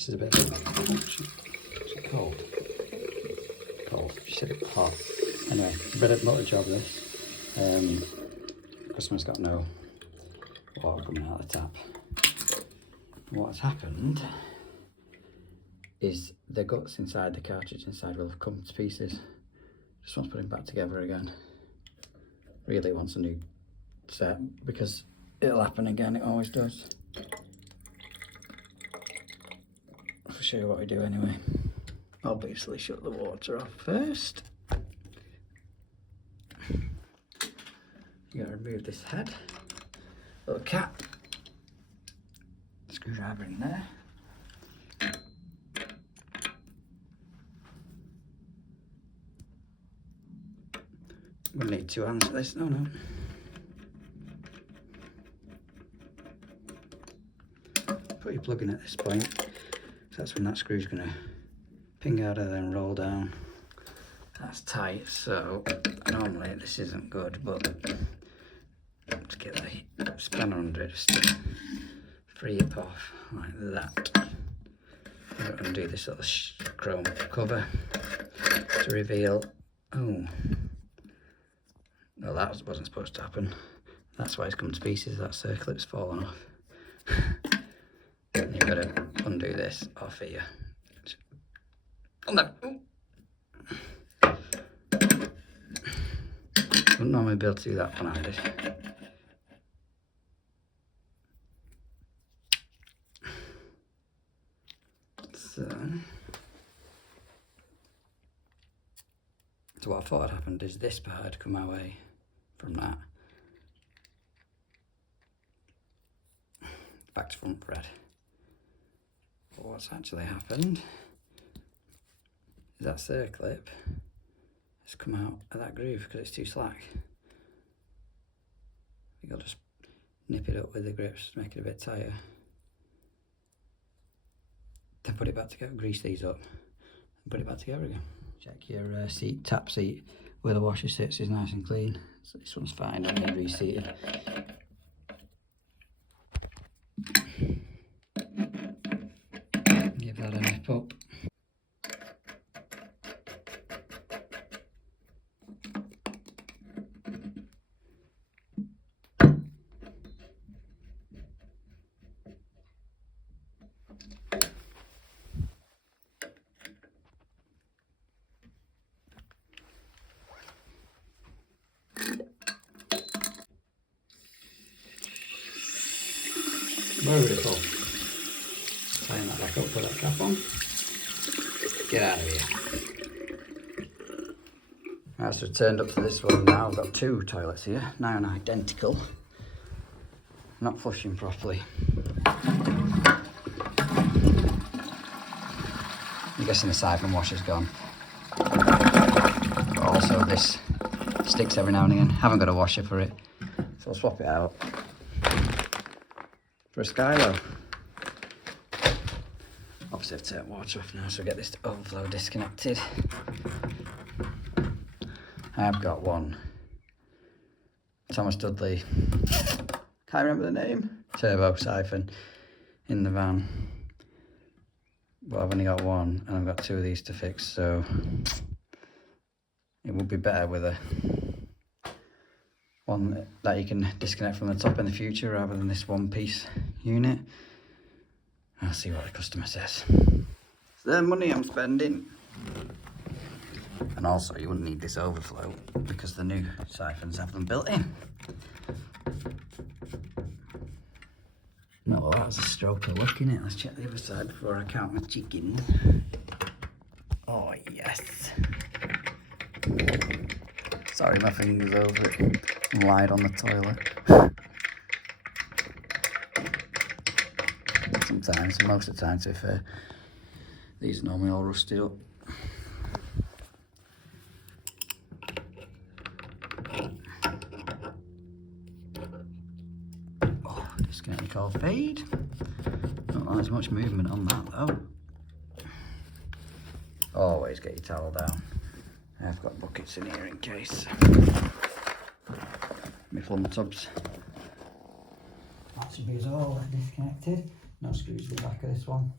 This is a bit cold. Cold. She said it's hot. Anyway, bread and butter job this. Customer's got no water coming out of the tap. What has happened is the guts inside the cartridge inside will have come to pieces. Just wants to put it back together again. Really wants a new set because it'll happen again, it always does. I'll show you what we do anyway. Obviously shut the water off first. You gotta remove this head, little cap, screwdriver in there. We'll need 2 hands for this, no. Put your plug in at this point, so that's when that screw's gonna ping out of there and roll down. That's tight, so normally this isn't good, but to get the spanner under it just to free it off like that. I'm going to do this little chrome cover to reveal. Oh, well, that wasn't supposed to happen. That's why it's come to pieces. That circlip's fallen off. You've got to undo this off here. Wouldn't normally be able to do that one-handed. So what I thought had happened is this part had come away from that. Back to front thread. But what's actually happened is that circlip has come out of that groove because it's too slack. You'll just nip it up with the grips to make it a bit tighter. Then put it back together, grease these up, and put it back together again. Check your tap seat where the washer sits is nice and clean. So this one's fine, don't need reseated. Give that a nip up. Beautiful. Tying that back up, put that cap on. Get out of here. Right, so turned up to this one now. I've got 2 toilets here, now an identical. Not flushing properly. I'm guessing the siphon washer's gone. But also this sticks every now and again. Haven't got a washer for it, so I'll swap it out for a Skylo. Obviously I've turned water off now, so get this overflow disconnected. I've got one Thomas Dudley, can't remember the name, turbo siphon in the van. But I've only got one and I've got 2 of these to fix, so it would be better with a one that you can disconnect from the top in the future rather than this one-piece unit. I'll see what the customer says. It's their money I'm spending. And also you wouldn't need this overflow because the new siphons have them built in. No, well, that was a stroke of luck, innit? Let's check the other side before I count my chickens. Oh yes. Sorry, my finger's over it. Lied on the toilet. Sometimes, and most of the time to be fair, these are normally all rusted up. Oh, disconnect the cold feed. Not like there's much movement on that though. Always get your towel down. I've got buckets in here in case. My plumber tubs. That should be all disconnected. No screws to the back of this one.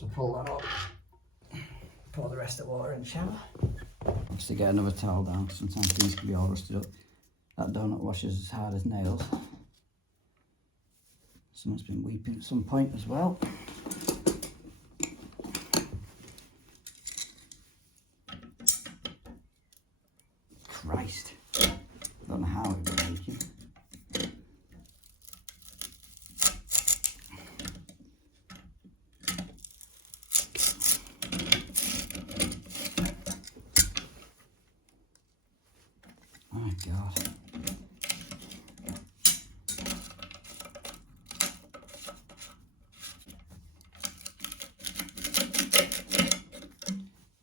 So pull that up, pour the rest of the water in the shower. Obviously get another towel down, sometimes things can be all rusted up. That donut washes as hard as nails. Someone's been weeping at some point as well. Christ, I don't know how it was leaking. My God.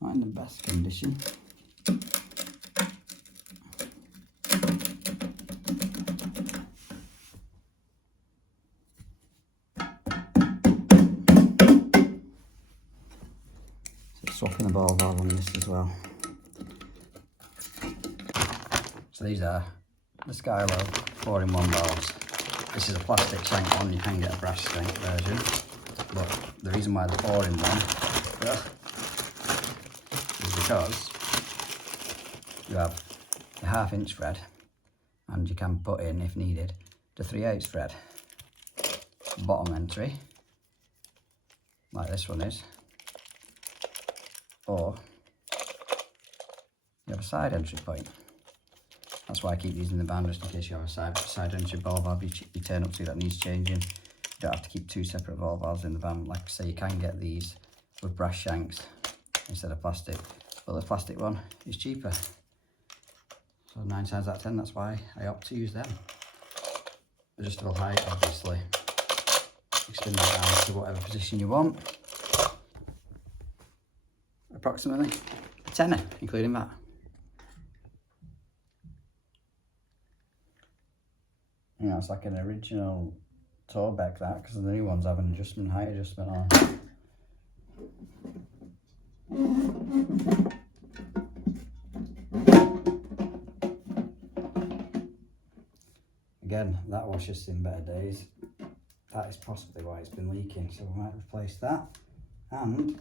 Not in the best condition. Swapping the ball valve on this as well. So these are the Skylo 4-in-1 valves. This is a plastic shank one, you can get a brass shank version. But the reason why the 4-in-1 is because you have a 1/2 inch thread and you can put in, if needed, the 3/8 thread. Bottom entry, like this one is. Or you have a side entry point. That's why I keep these in the van, just in case you have a side entry ball valve you turn up to that needs changing. You don't have to keep 2 separate ball valves in the van. Like I say, you can get these with brass shanks instead of plastic, but the plastic one is cheaper. So 9 times out of 10, that's why I opt to use them. Adjustable height, obviously. You spin that down to whatever position you want. Approximately a tenner, including that. You know, it's like an original Torbeck that, because the new ones have an adjustment, height adjustment on. Again, that washer's seen better days. That is possibly why it's been leaking, so we might replace that. And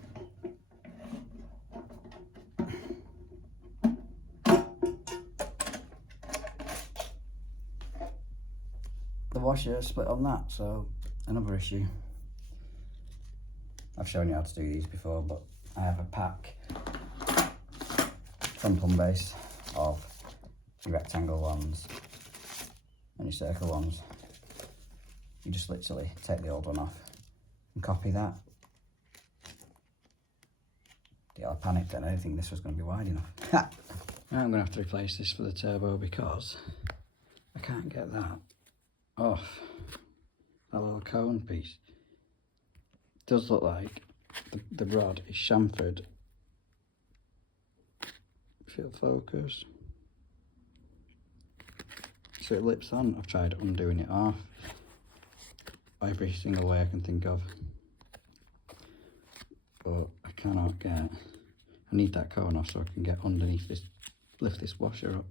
the washer split on that, so another issue. I've shown you how to do these before, but I have a pack from Plumber of your rectangle ones and your circle ones. You just literally take the old one off and copy that. I panicked and I didn't think this was going to be wide enough. Now I'm going to have to replace this for the turbo because I can't get that off that little cone piece. It does look like the rod is chamfered. Field focus. So it lips on. I've tried undoing it off every single way I can think of, but I cannot get. I need that cone off so I can get underneath this, lift this washer up.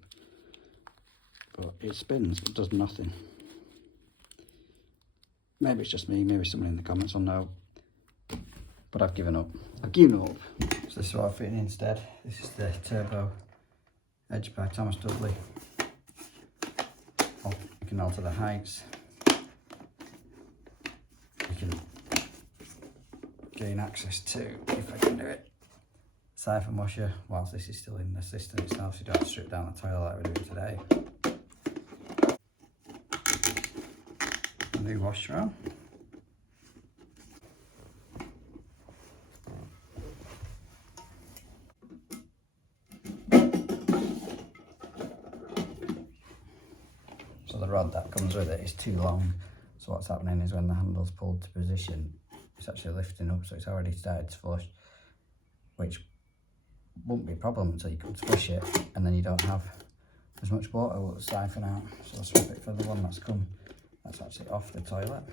But it spins, it does nothing. Maybe it's just me, maybe someone in the comments will know. But I've given up. I've given up. So this is what I've fitted in instead. This is the Turbo Edge by Thomas Dudley. You can alter the heights. You can gain access to, if I can do it, siphon washer whilst this is still in the system itself, so you don't have to strip down the toilet like we're doing today. A new washer on. So the rod that comes with it is too long, so what's happening is when the handle's pulled to position, it's actually lifting up, so it's already started to flush, which won't be a problem until you come to flush it, and then you don't have as much water will siphon out. So I'll swap it for the one that's actually off the toilet.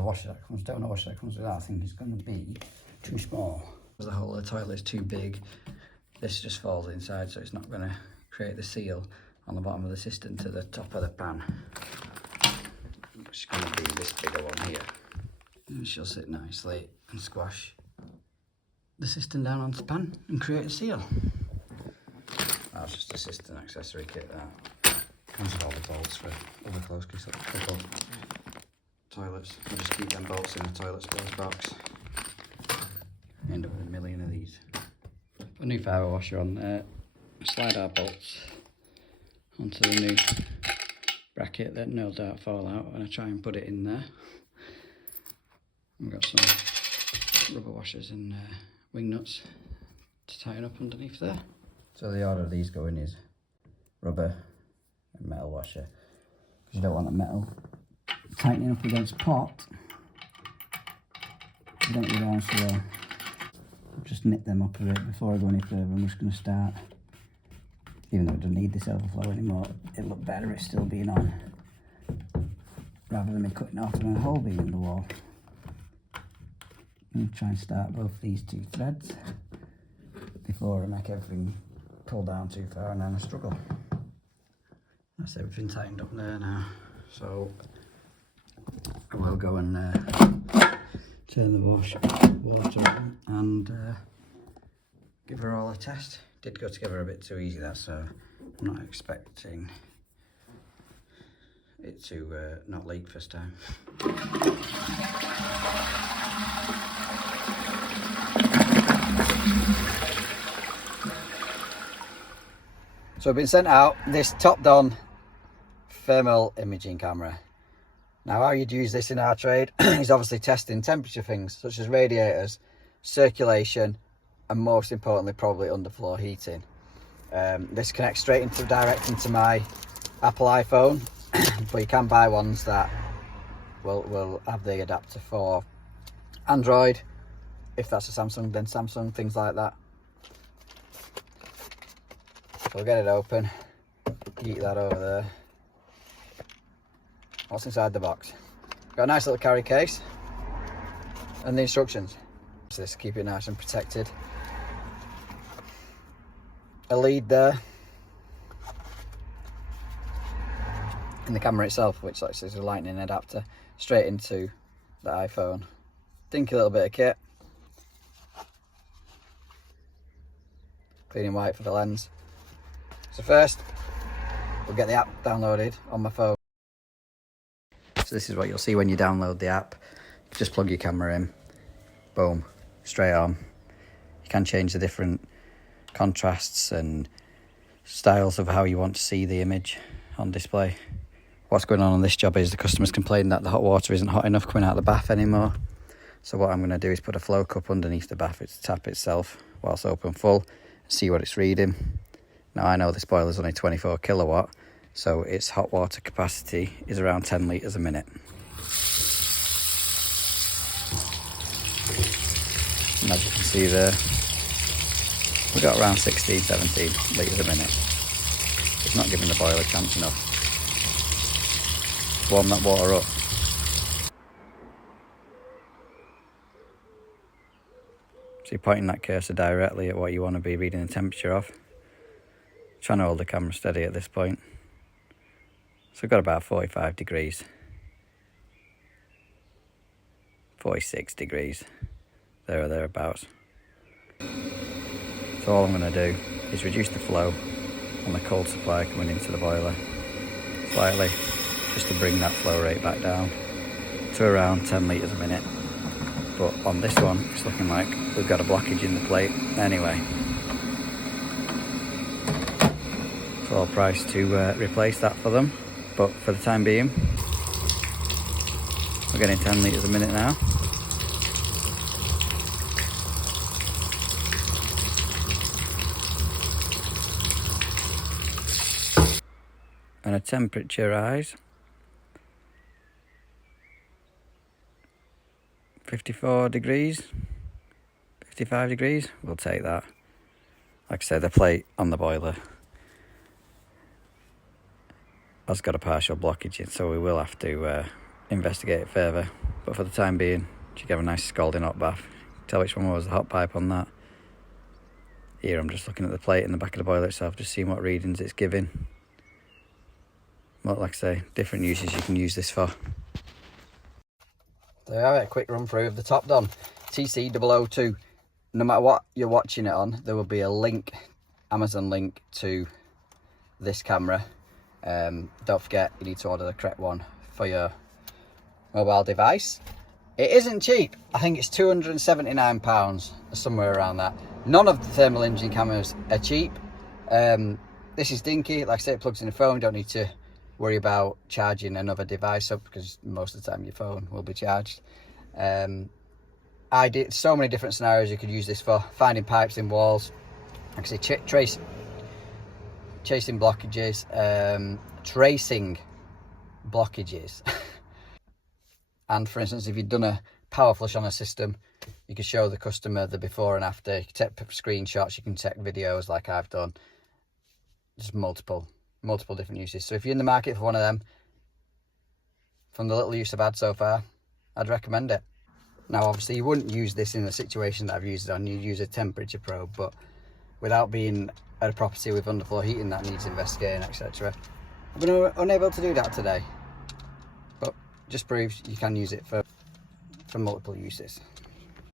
the washer that comes down, the washer that comes with that, I think is going to be too small. The whole of the toilet is too big. This just falls inside, so it's not going to create the seal on the bottom of the cistern to the top of the pan. It's going to be this bigger one here. And she'll sit nicely and squash the cistern down onto the pan and create a seal. That's just a cistern accessory kit, that. Comes with all the bolts for other close couple toilets. I'll just keep them bolts in the toilet spares box. End up with a million of these. Put a new fibre washer on there. Slide our bolts onto the new bracket that no doubt fall out when I try and put it in there. We've got some rubber washers and wing nuts to tighten up underneath there. So the order of these going is rubber and metal washer, because you don't want the metal tightening up against pot. You don't go down so well. Just nip them up a bit before I go any further. I'm just going to start, even though it doesn't need this overflow anymore, it'll look better it still being on, rather than me cutting off and a hole being in the wall. I'm going to try and start both these two threads before I make everything pull down too far and then I struggle. That's everything tightened up there now, so I will go and turn the water on and give her all a test. Did go together a bit too easy, that, so I'm not expecting it to not leak first time. So I've been sent out this top-down thermal imaging camera. Now, how you'd use this in our trade is obviously testing temperature things such as radiators, circulation, and most importantly probably underfloor heating. This connects straight into direct into my Apple iPhone, but you can buy ones that will have the adapter for Android. If that's a Samsung, then Samsung, things like that. So we'll get it open, yeet that over there. What's inside the box? Got a nice little carry case and the instructions. So this, keep it nice and protected. A lead there in the camera itself, which like is a lightning adapter straight into the iPhone. Dinky little bit of kit. Clean and white for the lens. So first, we'll get the app downloaded on my phone. So this is what you'll see when you download the app. Just plug your camera in, boom, straight on. You can change the different contrasts and styles of how you want to see the image on display. What's going on this job is the customer's complaining that the hot water isn't hot enough coming out of the bath anymore. So what I'm going to do is put a flow cup underneath the bath, it's tap itself whilst open full, and see what it's reading. Now I know this boiler is only 24 kilowatt, so its hot water capacity is around 10 litres a minute. And as you can see there, we've got around 16, 17 litres a minute. It's not giving the boiler chance enough to warm that water up. So you're pointing that cursor directly at what you want to be reading the temperature of. Trying to hold the camera steady at this point. So we've got about 45 degrees. 46 degrees. There or thereabouts. So all I'm going to do is reduce the flow on the cold supply coming into the boiler slightly, just to bring that flow rate back down to around 10 litres a minute. But on this one, it's looking like we've got a blockage in the plate anyway. So I'll price to replace that for them, but for the time being, we're getting 10 litres a minute now. And a temperature rise, 54 degrees, 55 degrees, we'll take that. Like I said, the plate on the boiler has got a partial blockage in, so we will have to investigate it further. but for the time being, you get a nice scalding hot bath. Tell which one was the hot pipe on that. Here I'm just looking at the plate in the back of the boiler itself, just seeing what readings it's giving. Well, like I say, different uses you can use this for. There we have it, a quick run through of the top done. TC002. No matter what you're watching it on, there will be a link, Amazon link to this camera. Don't forget, you need to order the correct one for your mobile device. It isn't cheap. I think it's £279, somewhere around that. None of the thermal imaging cameras are cheap. This is dinky. Like I say, it plugs in the phone. You don't need to worry about charging another device up, because most of the time your phone will be charged. I did so many different scenarios you could use this for. Finding pipes in walls, like I say, chasing blockages, tracing blockages. And for instance, if you've done a power flush on a system, you can show the customer the before and after. You can take screenshots, you can take videos like I've done. Just multiple different uses. So if you're in the market for one of them, from the little use I've had so far, I'd recommend it. Now obviously you wouldn't use this in the situation that I've used it on. You'd use a temperature probe, but without being at a property with underfloor heating that needs investigating, etc. I've been unable to do that today, but just proves you can use it for multiple uses.